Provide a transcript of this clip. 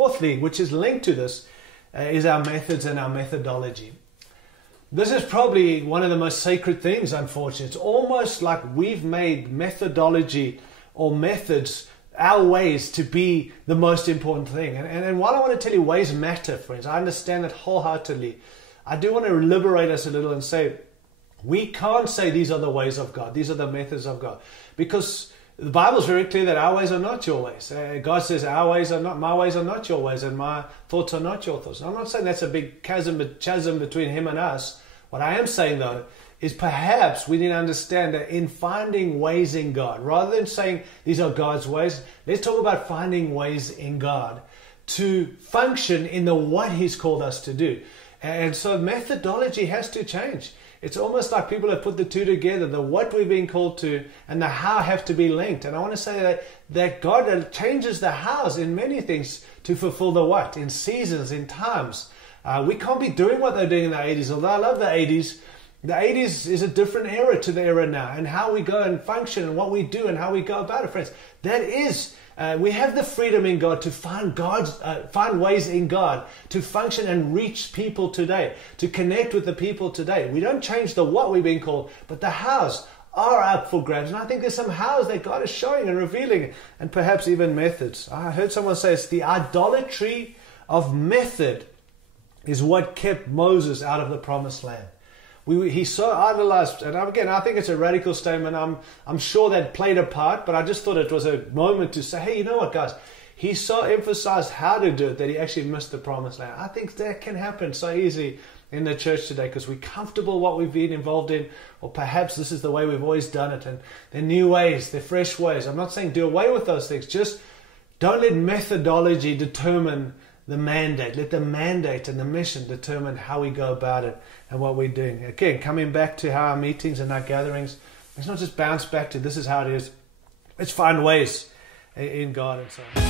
Fourthly, which is linked to this, is our methods and our methodology. This is probably one of the most sacred things, unfortunately. It's almost like we've made methodology or methods, our ways, to be the most important thing. And while I want to tell you ways matter, friends, I understand that wholeheartedly. I do want to liberate us a little and say, we can't say these are the ways of God, these are the methods of God. Because the Bible is very clear that our ways are not your ways. God says our ways are not, my ways are not your ways, and my thoughts are not your thoughts. I'm not saying that's a big chasm between him and us. What I am saying, though, is perhaps we need to understand that in finding ways in God, rather than saying these are God's ways, let's talk about finding ways in God to function in the what he's called us to do. And so methodology has to change. It's almost like people have put the two together, the what we've been called to and the how have to be linked. And I want to say that God changes the hows in many things to fulfill the what, in seasons, in times. We can't be doing what they're doing in the 80s, although I love the 80s. The 80s is a different era to the era now, and how we go and function and what we do and how we go about it, friends. That is, we have the freedom in God to find ways in God to function and reach people today, to connect with the people today. We don't change the what we've been called, but the hows are up for grabs. And I think there's some hows that God is showing and revealing, and perhaps even methods. I heard someone say it's the idolatry of method is what kept Moses out of the promised land. He so idolized, and again, I think it's a radical statement. I'm sure that played a part, but I just thought it was a moment to say, hey, you know what, guys? He so emphasized how to do it that he actually missed the promised land. I think that can happen so easy in the church today because we're comfortable what we've been involved in, or perhaps this is the way we've always done it, and they're new ways, they're fresh ways. I'm not saying do away with those things. Just don't let methodology determine the mandate. Let the mandate and the mission determine how we go about it and what we're doing. Again, coming back to how our meetings and our gatherings, let's not just bounce back to this is how it is. Let's find ways in God and so on.